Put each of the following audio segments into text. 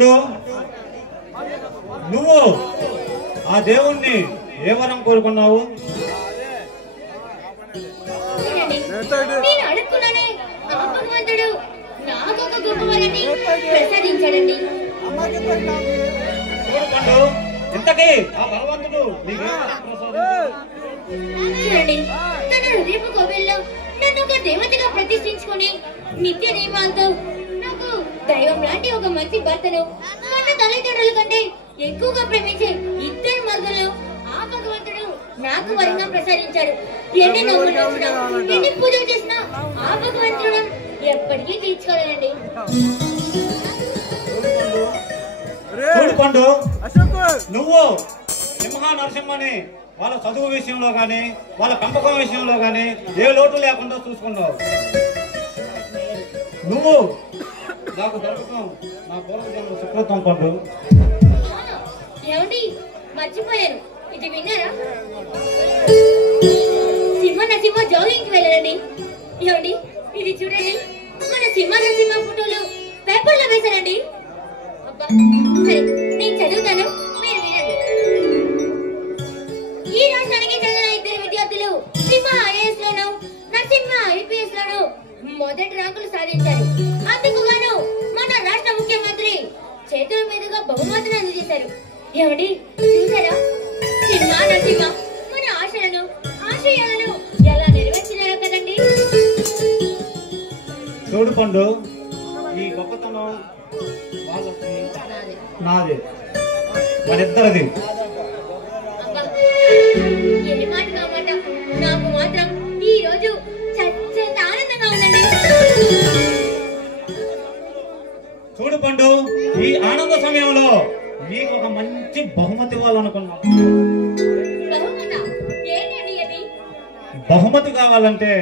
పండు, నువ్వు ఆ దేవుణ్ణి ఏ వరం కోరుకున్నావు? నేను అడుక్కున్నానే ఆ భగవంతుడు నాకు ఒక గొప్ప వరాన్ని ప్రసాదించాడండి. పండు, ఇంతకీ ఆ భగవంతుడు చూడండి, తన హృదయపు కోవెల్లో నన్ను ఒక దేవతగా ప్రతిష్ఠించుకొని నిత్య నియమాలతో నాకు దైవం లాంటి ఒక మంచి భర్తను మన తల్లిదండ్రుల కంటే ఎక్కువగా ప్రేమించే ఇద్దరు మగలు ఆ భగవంతుడు నాకు వరంగా ప్రసాదించాడు. ఎన్ని నవ్వులు వచ్చినా, ఎన్ని పూజలు చేసినా ఆ భగవంతుడు ఎప్పటికీ తీర్చుకోలేనండి. చూడు పండు, నువ్వు సింహ నరసింహని వాళ్ళ చదువు విషయంలో గాని వాళ్ళ పెంపకం విషయంలో గాని ఏ లోటు లేకుండా చూసుకున్నావు. నువ్వు నాకు దొరకటం నా పూర్వజన్మ సుకృతం పండు. ఏమండి, మర్చిపోయాను, ఇది విన్నారా? సింహ నరసింహ జాగింగ్కి వెళ్ళారండి. ఏమండి, ఇది చూడండి, మన సింహ నరసింహ ఫోటోలు పేపర్లో వేశారండి. అబ్బా, సరే నేను చదువుతాను, మీరు వినండి. ఈ రాష్ట్రానికి చెందిన ఇద్దరు విద్యార్థులు సింహ ఐఏఎస్ లోను నరసింహ ఐపీఎస్ లోను మొదటి ర్యాంకులు సాధించారు. అందుకు గాను మన రాష్ట్ర ముఖ్యమంత్రి చేతుల మీదుగా బహుమతులు అందజేశారు. ఏమండి, చూసారా? సింహ నరసింహ మన ఆశలను ఆశయాలను ఎలా నెరవేర్చినారో కదండి. చూడు పండు, ఈ గొప్పతనం వాళ్ళకి నాది, మరిద్దరిది. ఏ మాట కామాట నాకు మాత్రం ఈ రోజు చచ్చంత ఆనందంగా ఉందండి. చూడు పండు, ఈ ఆనంద సమయంలో నీకు ఒక మంచి బహుమతి ఇవ్వాలనుకున్నాను. ఏంటండి అది? బహుమతి కావాలంటే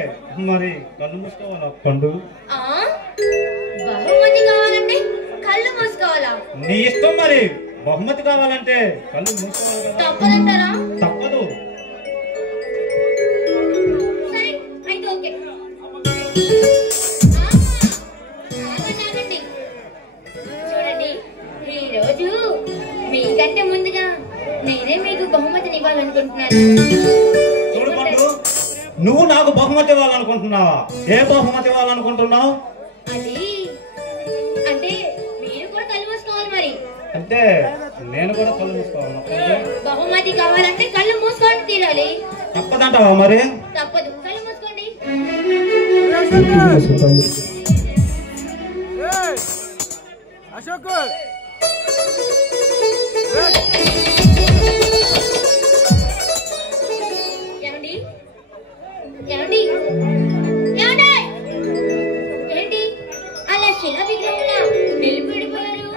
మరి కళ్ళు మూసుకోవాలా పండు? బహుమతి కావాలంటే కళ్ళు మూసుకోవాలా? నీ ఇష్టం. మరి బహుమతి కావాలంటే కళ్ళు మూసుకోవాలి కదా. తప్పదంటారా? తప్పదు. సరే అయితే ఓకే. చూడండి, ఈ రోజు మీకంటే ముందుగా నేనే మీకు బహుమతిని ఇవ్వాలనుకుంటున్నాను. చూడు పండు, నువ్వు నాకు బహుమతి ఇవ్వాలనుకుంటున్నావా? ఏ బహుమతి ఇవ్వాలనుకుంటున్నావు? అది అంటే మీరు కూడా కళ్ళు మూసుకోవాలి. మరి అంటే నేను కూడా కళ్ళు మూసుకోవాలి. బహుమతి కావాలంటే కళ్ళు మూసుకొని తీరాలి. తప్పదంటావా? మరి తప్పదు, కళ్ళు మూసుకోండి. అశోక్, ఏమండి ఏమండి ఏమండి, ఏంటి అలా శిలా విగ్రహంలా నిలిపిడిపోయారు?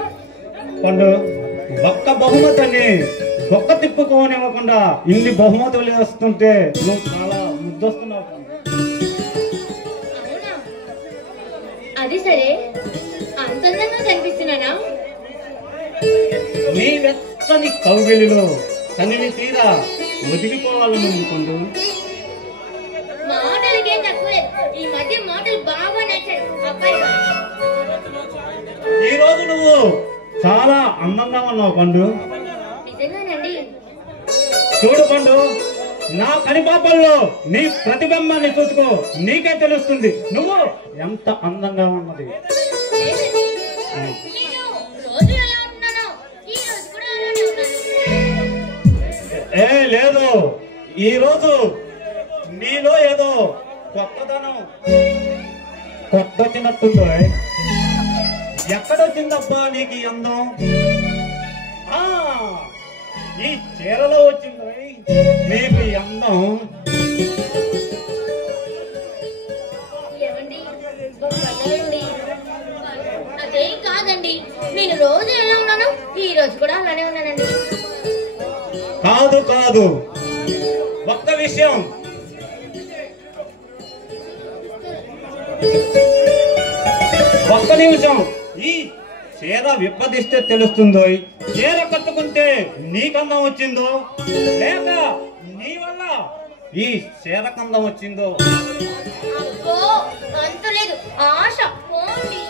పండు, ఒక్క బహుమతిని ఒక్క తిప్పుకోనివ్వకుండా ఇన్ని బహుమతులు వస్తుంటే నువ్వు చాలా ముద్దొస్తున్నావు. అవునా? అది సరే, అంత అందంగా కనిపిస్తున్నానా? నీ వెచ్చని కౌగిలిలో కనివి తీరా ఒదిగిపోవాలని పండు. మాటలకేం తక్కువలేదు. ఈ మధ్య మాటలు బాగా నచ్చాడు అబ్బాయి. ఈ రోజు నువ్వు చాలా అందంగా ఉన్నావు పండు. నిజంగానండి? చూడు పండు, నా కనిపాపల్లో నీ ప్రతిబింబాన్ని చూసుకో, నీకే తెలుస్తుంది నువ్వు ఎంత అందంగా ఉన్నది. లేదండి, నేను రోజు ఎలా ఉంటున్నానో ఈ రోజు కూడా అలానే ఉన్నాను. ఏ లేదు, ఈ రోజు నీలో ఏదో కొత్తదనం కొట్టొచ్చినట్టుందో. ఎక్కడొచ్చిందబ్బా నీకు ఈ అందం? ఈ చీరలో వచ్చిందో నీకు ఈ అందం. ఏమండి, గొప్పదండి. అదేం కాదండి, నేను రోజు ఎలా ఉన్నాను ఈ రోజు కూడా అలానే ఉన్నానండి. కాదు కాదు, ఒక్క విషయం. ఒక్క నిమిషం, ఈ చీర విప్పదిస్తే తెలుస్తుందో చీర కట్టుకుంటే నీకందం వచ్చిందో లేక నీ వల్ల ఈ చీర కందం వచ్చిందో. అబ్బో, అంత లేదు, ఆశ పోండి.